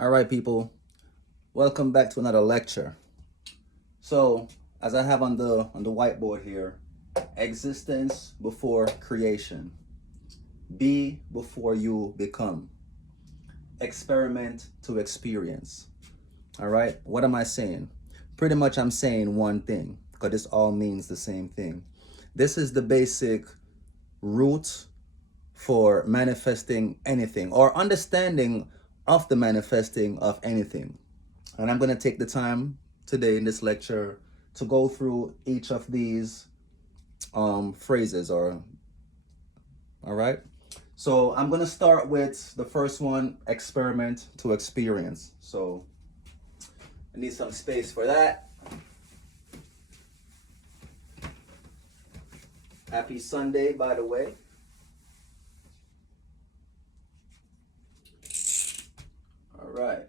All right, people, welcome back to another lecture. So, as I have on the whiteboard here, existence before creation, be before you become, experiment to experience. All right, what am I saying? Pretty much I'm saying one thing because this all means the same thing. This is the basic root for manifesting anything or understanding of the manifesting of anything. And I'm going to take the time today in this lecture to go through each of these phrases. Or all right. So I'm going to start with the first one, experiment to experience. So I need some space for that. Happy Sunday, by the way. All right.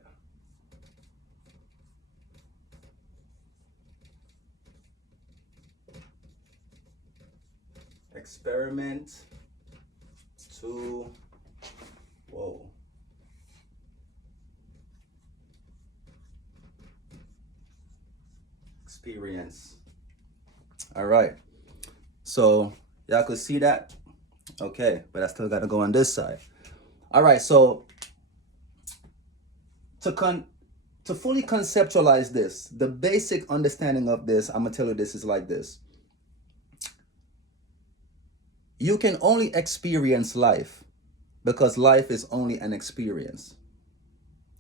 Experiment to, whoa. Experience. All right. So y'all could see that? Okay, but I still got to go on this side. All right, so to fully conceptualize this, the basic understanding of this, I'm gonna tell you this is like this. You can only experience life because life is only an experience.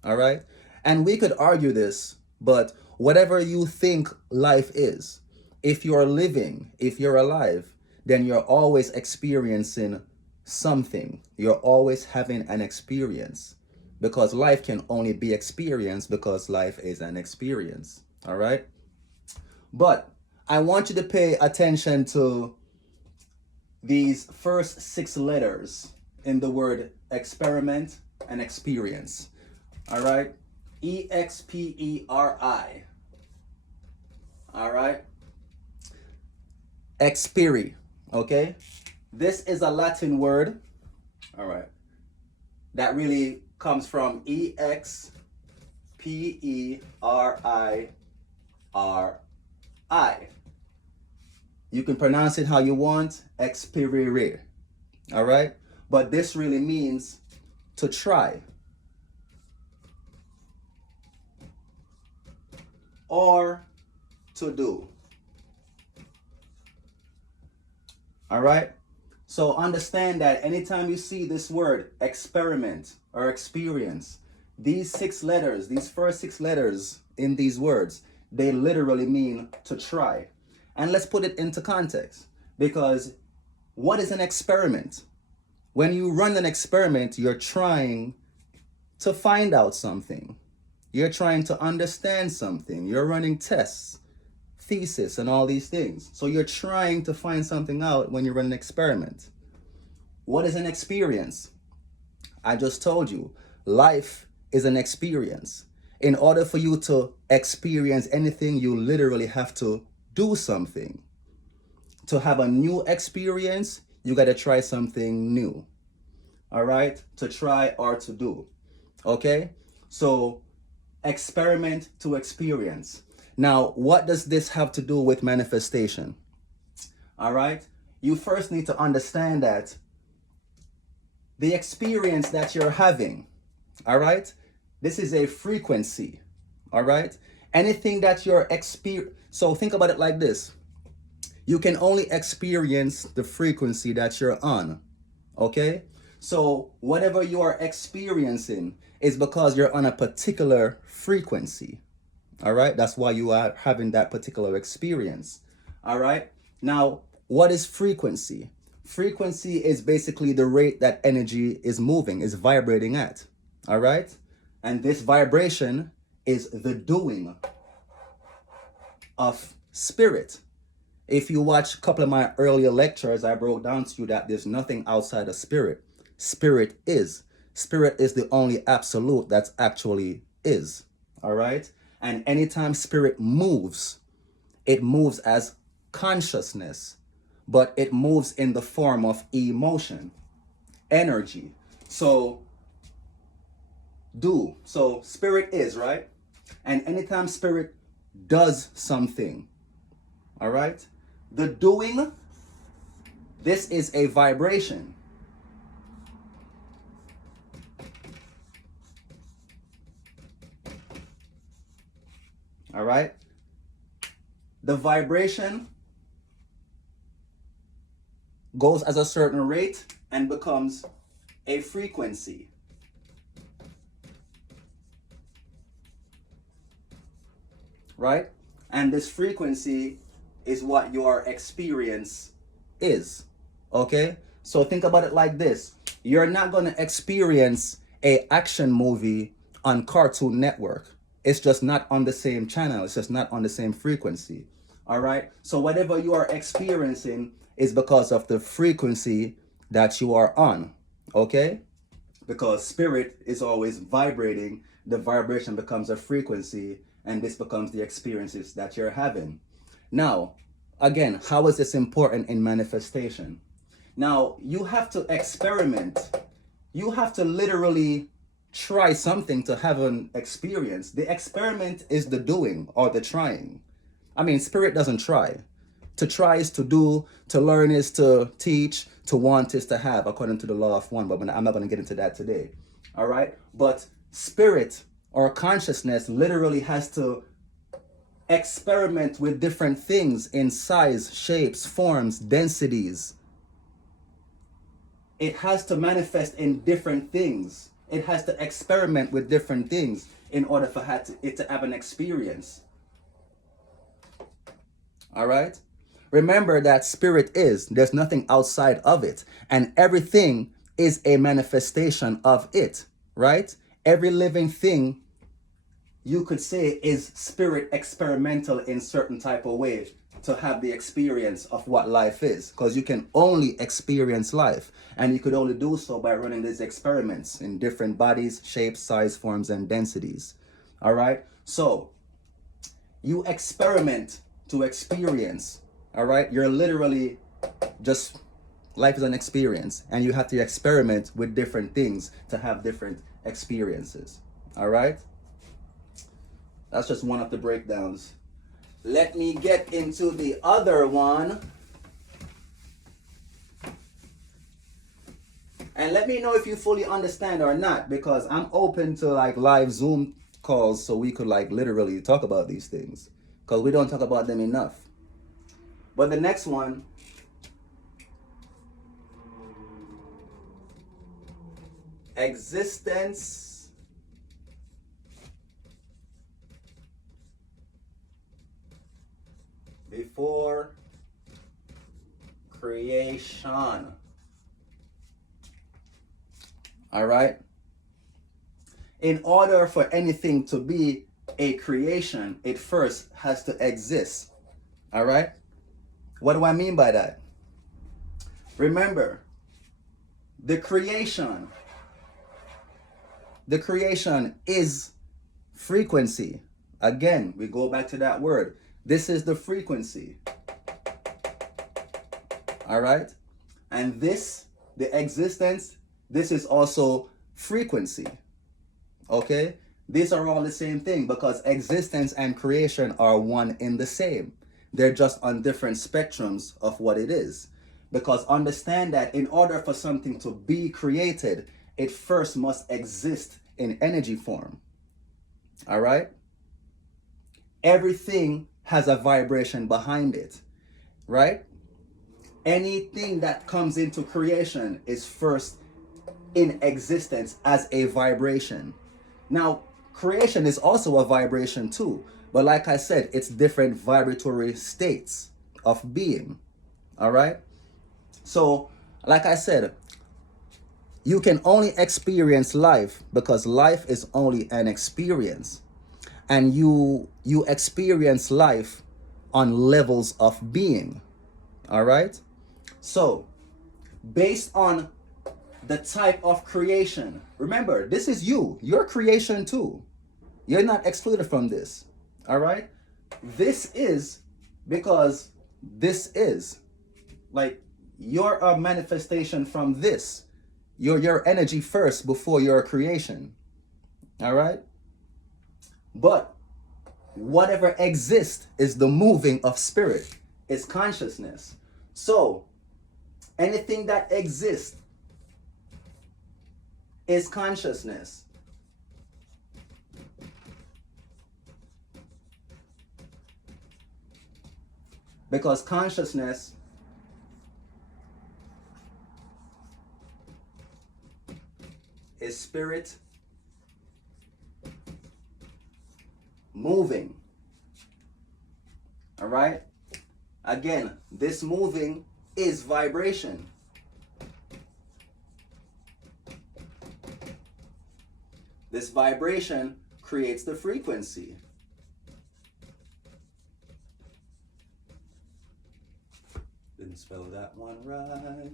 All right? And we could argue this, but whatever you think life is, if you're living, if you're alive, then you're always experiencing something. You're always having an experience because life can only be experienced because life is an experience. All right? But I want you to pay attention to these first 6 letters in the word experiment and experience. All right? EXPERI. All right? Experi. Okay? This is a Latin word. All right. That really comes from EXPERIRI. You can pronounce it how you want, experire. All right? But this really means to try or to do. All right? So understand that anytime you see this word experiment or experience, these 6 letters, these first 6 letters in these words, they literally mean to try. And let's put it into context, because what is an experiment? When you run an experiment, you're trying to find out something. You're trying to understand something. You're running tests, thesis, and all these things. So you're trying to find something out when you run an experiment. What is an experience? I just told you, life is an experience. In order for you to experience anything, you literally have to do something. To have a new experience, you got to try something new. All right? To try or to do. Okay? So, experiment to experience. Now, what does this have to do with manifestation? All right? You first need to understand that the experience that you're having, all right? This is a frequency, all right? Anything that you're so think about it like this. You can only experience the frequency that you're on, okay? So whatever you are experiencing is because you're on a particular frequency, all right? That's why you are having that particular experience, all right? Now, what is frequency? Frequency is basically the rate that energy is moving, is vibrating at, all right? And this vibration is the doing of spirit. If you watch a couple of my earlier lectures, I broke down to you that there's nothing outside of spirit. Spirit is. Spirit is the only absolute that's actually is. All right? And anytime spirit moves, it moves as consciousness, but it moves in the form of emotion, energy. So Do. So spirit is, right? And anytime spirit does something, all right? The doing, this is a vibration. All right? The vibration goes at a certain rate and becomes a frequency. Right? And this frequency is what your experience is. Okay? So think about it like this. You're not going to experience a action movie on Cartoon Network. It's just not on the same channel. It's just not on the same frequency. All right? So whatever you are experiencing is because of the frequency that you are on. Okay? Because spirit is always vibrating, the vibration becomes a frequency, and this becomes the experiences that you're having. Now, again, how is this important in manifestation? Now, you have to experiment. You have to literally try something to have an experience. The experiment is the doing or the trying. I mean, spirit doesn't try. To try is to do, to learn is to teach, to want is to have, according to the law of one, but I'm not going to get into that today. All right? But spirit or consciousness literally has to experiment with different things in size, shapes, forms, densities. It has to manifest in different things. It has to experiment with different things in order for it to have an experience. All right? Remember that spirit is, there's nothing outside of it, and everything is a manifestation of it, right? Every living thing, you could say, is spirit experimental in certain type of way to have the experience of what life is, because you can only experience life, and you could only do so by running these experiments in different bodies, shapes, size, forms, and densities. All right? So, you experiment to experience. All right, you're literally just, life is an experience, and you have to experiment with different things to have different experiences. All right, that's just one of the breakdowns. Let me get into the other one, and let me know if you fully understand or not, because I'm open to like live Zoom calls so we could like literally talk about these things, because we don't talk about them enough. But the next one, existence before creation. All right? In order for anything to be a creation, it first has to exist. All right? What do I mean by that? Remember, the creation is frequency. Again, we go back to that word. This is the frequency. All right? And this, the existence, this is also frequency. Okay? These are all the same thing, because existence and creation are one in the same. They're just on different spectrums of what it is. Because understand that in order for something to be created, it first must exist in energy form. All right? Everything has a vibration behind it, right? Anything that comes into creation is first in existence as a vibration. Now, creation is also a vibration too. But like I said, it's different vibratory states of being. All right? So, like I said, you can only experience life because life is only an experience. And you experience life on levels of being. All right? So, based on the type of creation, remember, this is you. Your creation too. You're not excluded from this. All right? This is because this is. Like, you're a manifestation from this. You're your energy first before your creation. All right? But whatever exists is the moving of spirit, is consciousness. So anything that exists is consciousness. Because consciousness is spirit moving. All right? Again, this moving is vibration. This vibration creates the frequency. Didn't spell that one right.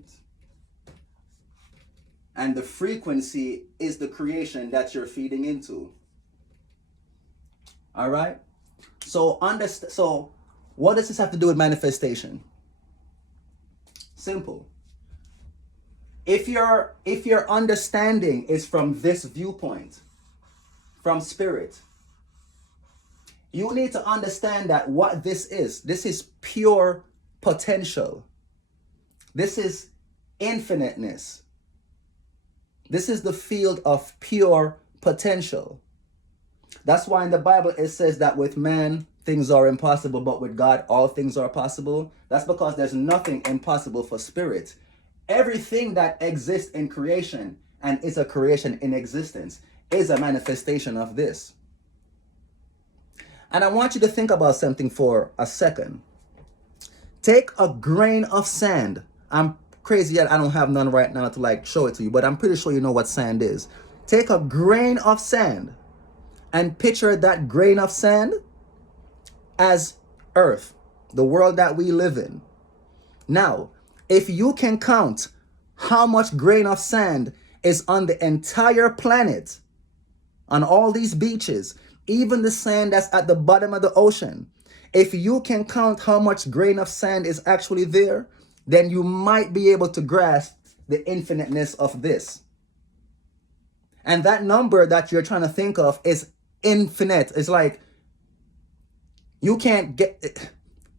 And the frequency is the creation that you're feeding into. All right? So what does this have to do with manifestation? Simple. If your understanding is from this viewpoint, from spirit, you need to understand that what this is pure potential. This is infiniteness. This is the field of pure potential. That's why in the Bible it says that with man things are impossible, but with God all things are possible. That's because there's nothing impossible for spirit. Everything that exists in creation and is a creation in existence is a manifestation of this. And I want you to think about something for a second. Take a grain of sand. I'm crazy yet I don't have none right now to like show it to you, but I'm pretty sure you know what sand is. Take a grain of sand and picture that grain of sand as earth, the world that we live in. Now, if you can count how much grain of sand is on the entire planet, on all these beaches, even the sand that's at the bottom of the ocean, if you can count how much grain of sand is actually there, then you might be able to grasp the infiniteness of this. And that number that you're trying to think of is infinite. It's like you can't get it.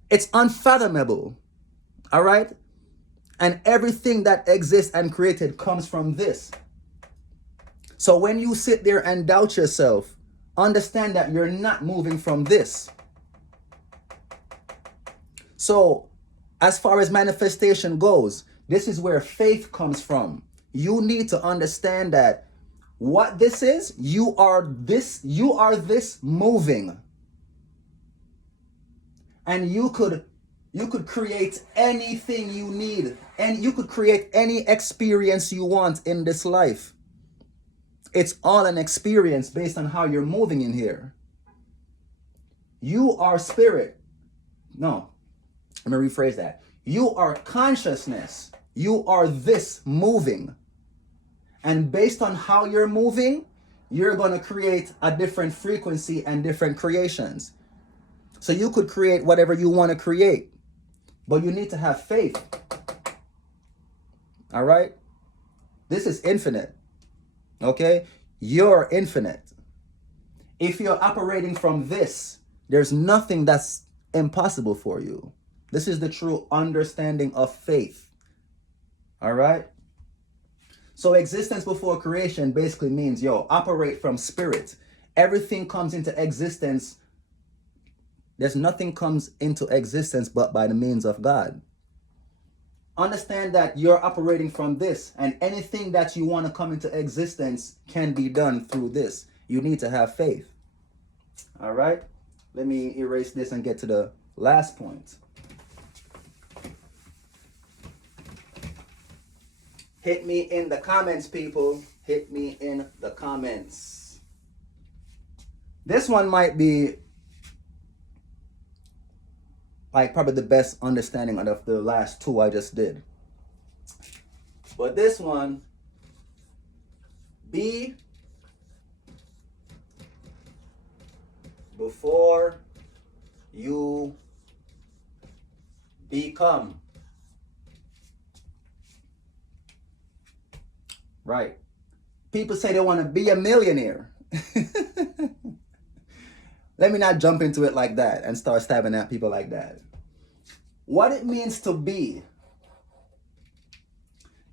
It's unfathomable. All right? And everything that exists and created comes from this. So when you sit there and doubt yourself, understand that you're not moving from this. So as far as manifestation goes, this is where faith comes from. You need to understand that what this is, you are this moving. And you could create anything you need, and you could create any experience you want in this life. It's all an experience based on how you're moving in here. You are spirit. No, let me rephrase that. You are consciousness. You are this moving. And based on how you're moving, you're going to create a different frequency and different creations. So you could create whatever you want to create, but you need to have faith. All right? This is infinite. Okay? You're infinite. If you're operating from this, there's nothing that's impossible for you. This is the true understanding of faith. All right? So existence before creation basically means, operate from spirit. Everything comes into existence. There's nothing comes into existence but by the means of God. Understand that you're operating from this, and anything that you want to come into existence can be done through this. You need to have faith. All right? Let me erase this and get to the last point. Hit me in the comments, people. Hit me in the comments. This one might be like probably the best understanding out of the last two I just did. But this one, be before you become. Right. People say they want to be a millionaire. Let me not jump into it like that and start stabbing at people like that. What it means to be.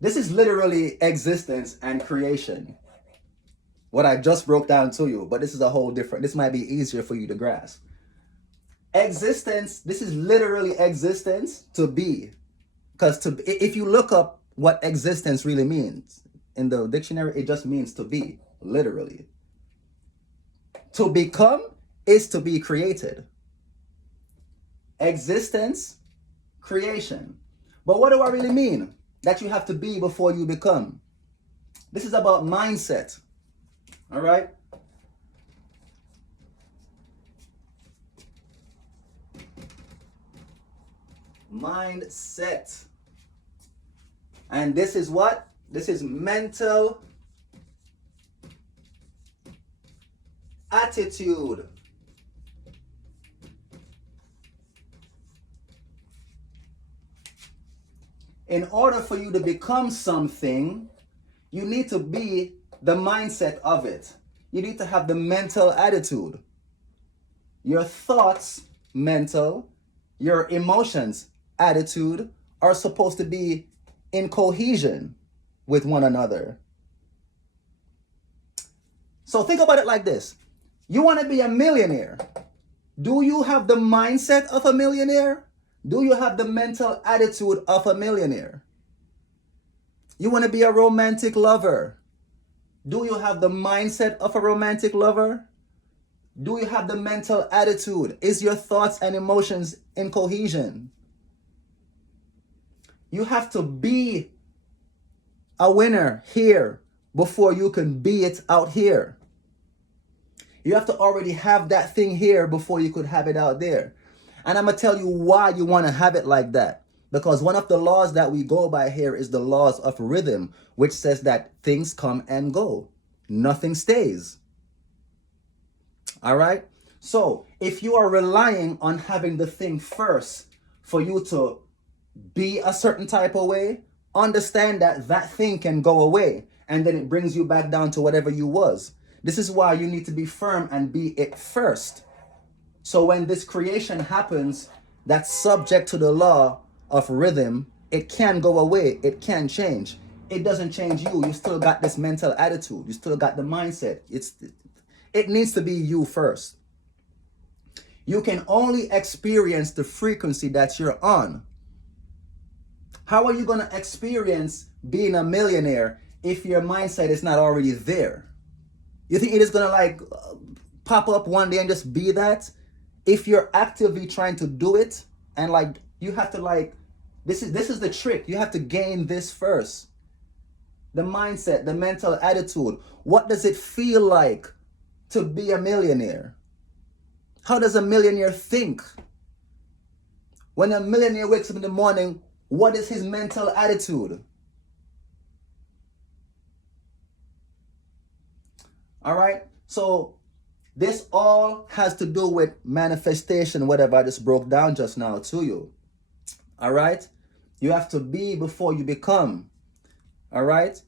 This is literally existence and creation. What I just broke down to you, but this is a whole different, this might be easier for you to grasp. Existence, this is literally existence, to be. Because if you look up what existence really means in the dictionary, it just means to be, literally. To become is to be created. Existence, creation. But what do I really mean? That you have to be before you become. This is about mindset. All right? Mindset. And this is what? This is mental attitude. In order for you to become something, you need to be the mindset of it. You need to have the mental attitude. Your thoughts, mental, your emotions, attitude, are supposed to be in cohesion with one another. So think about it like this. You want to be a millionaire. Do you have the mindset of a millionaire? Do you have the mental attitude of a millionaire? You want to be a romantic lover. Do you have the mindset of a romantic lover? Do you have the mental attitude? Is your thoughts and emotions in cohesion? You have to be a winner here before you can be it out here. You have to already have that thing here before you could have it out there. And I'm going to tell you why you want to have it like that. Because one of the laws that we go by here is the laws of rhythm, which says that things come and go. Nothing stays. All right? So if you are relying on having the thing first for you to be a certain type of way, understand that that thing can go away and then it brings you back down to whatever you was. This is why you need to be firm and be it first. So when this creation happens, that's subject to the law of rhythm, it can go away, it can change. It doesn't change you. You still got this mental attitude. You still got the mindset. It needs to be you first. You can only experience the frequency that you're on. How are you going to experience being a millionaire if your mindset is not already there? You think it is going to like pop up one day and just be that? If you're actively trying to do it, and like you have to like, this is the trick. You have to gain this first. The mindset, the mental attitude. What does it feel like to be a millionaire? How does a millionaire think? When a millionaire wakes up in the morning, what is his mental attitude? All right? So this all has to do with manifestation, whatever I just broke down just now to you. All right? You have to be before you become. All right?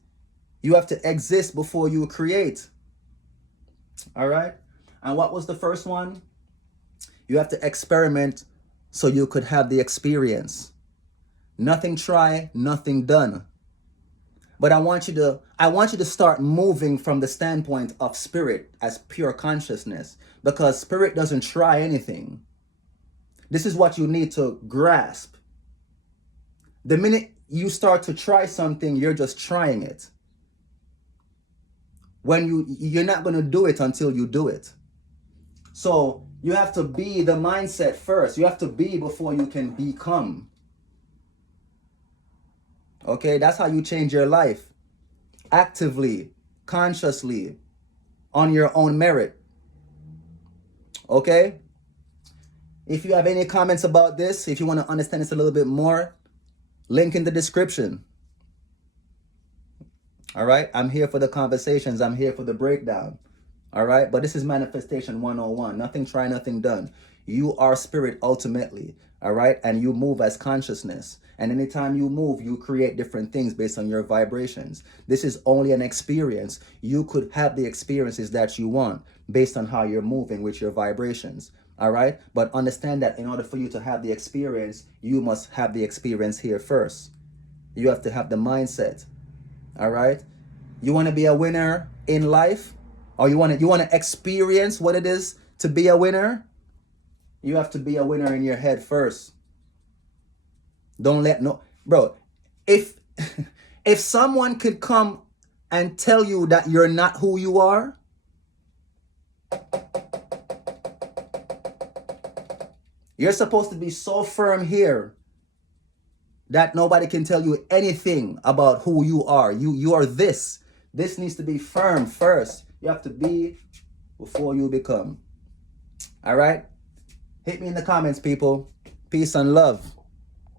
You have to exist before you create. All right? And what was the first one? You have to experiment so you could have the experience. Nothing try, nothing done. But I want you to start moving from the standpoint of spirit as pure consciousness, because spirit doesn't try anything. This is what you need to grasp. The minute you start to try something, you're just trying it. When you're not going to do it until you do it. So you have to be the mindset first. You have to be before you can become. Okay, that's how you change your life. Actively, consciously, on your own merit. Okay? If you have any comments about this, if you want to understand this a little bit more, link in the description. All right? I'm here for the conversations. I'm here for the breakdown. All right. But this is manifestation 101. Nothing try, nothing done. You are spirit ultimately. All right. And you move as consciousness. And anytime you move, you create different things based on your vibrations. This is only an experience. You could have the experiences that you want based on how you're moving with your vibrations. All right. But understand that in order for you to have the experience, you must have the experience here first. You have to have the mindset. All right. You want to be a winner in life, or you want to experience what it is to be a winner. You have to be a winner in your head first. Don't let no, bro. If if someone could come and tell you that you're not who you are, you're supposed to be so firm here that nobody can tell you anything about who you are. You are this. This needs to be firm first. You have to be before you become. All right? Hit me in the comments, people. Peace and love.